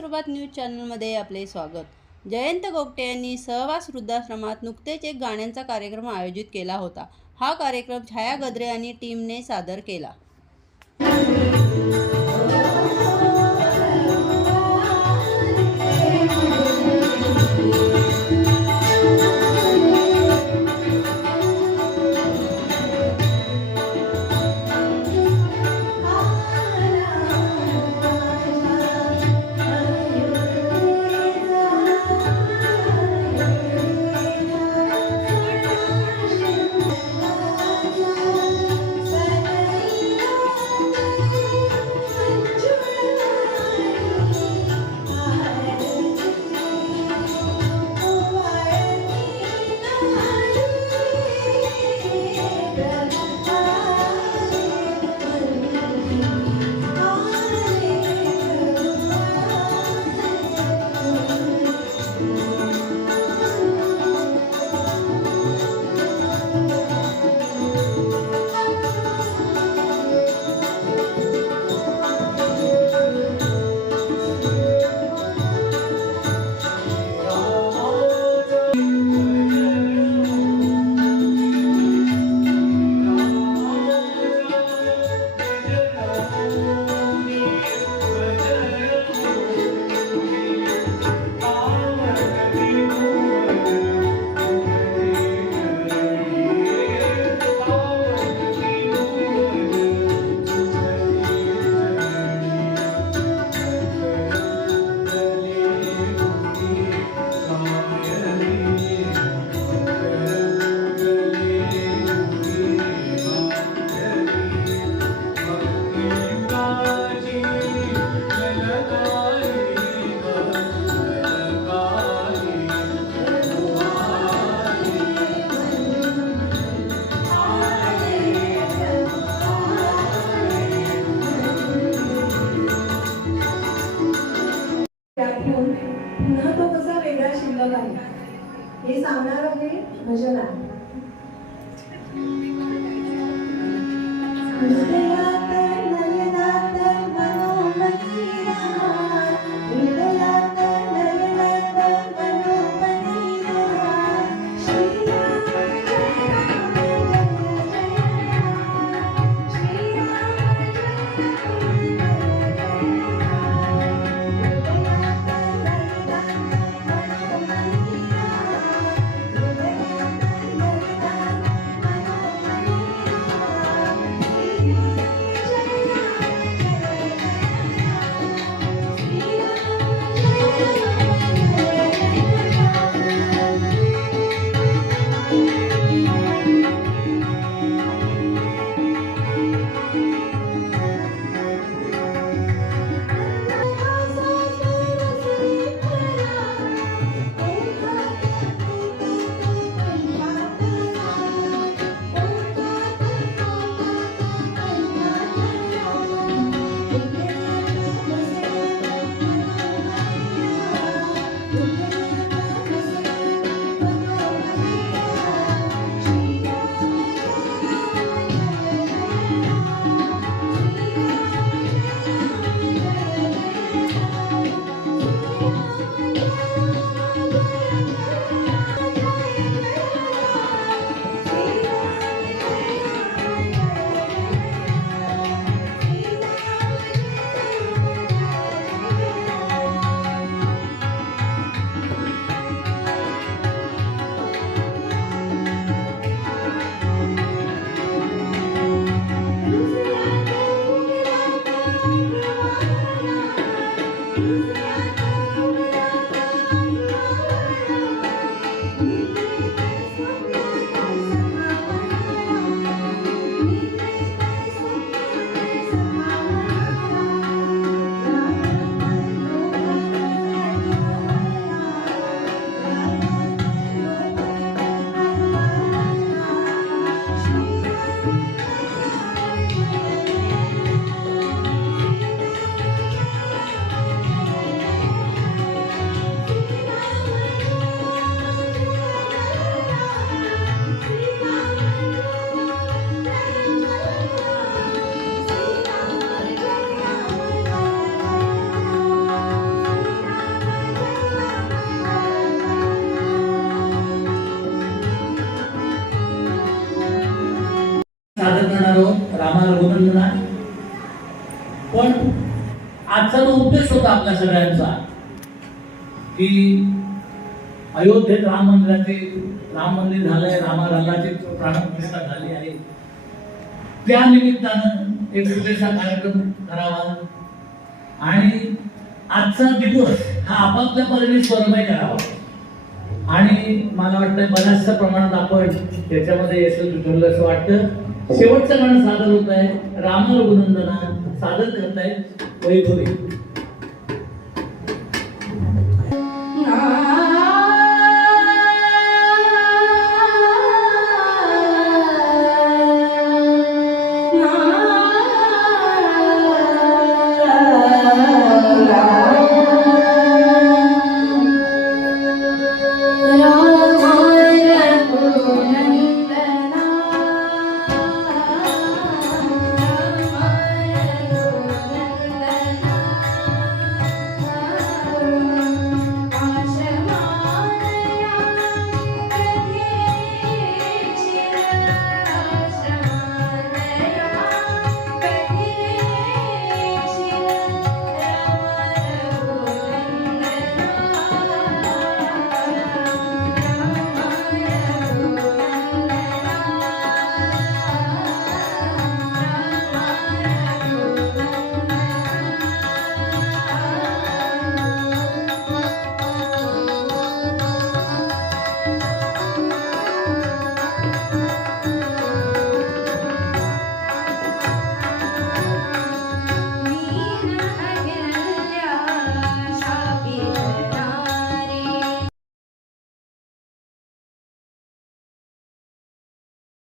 वृद्धाश्रमात न्यूज चॅनलमध्ये आपले स्वागत. जयंत गोगटे यांनी सहवास वृद्धाश्रमात नुकतेच एक गाण्यांचा कार्यक्रम आयोजित केला होता. हा कार्यक्रम छाया गद्रे आणि टीमने सादर केला. हे सांगणार आहे भजन आहे रघुनंदना पण आजचा जो उद्देश होता आपल्या सगळ्यांचा की अयोध्येत राम मंदिराचे राम मंदिर झालंय रामाराजाचे प्राणप्रतिष्ठा झाली आहे. त्या निमित्तानं एक छोटेसा कार्यक्रम करावा. आणि आजचा दिवस हा आपापल्या परीने स्वर्णमय करावा. आणि मला वाटतं बऱ्याचशा प्रमाणात आपण त्याच्यामध्ये यशस्वी ठरलं असं वाटतं. शेवटचं गाणं सादर होत आहे राम रघुनंदना सादर करतायत वैभवी.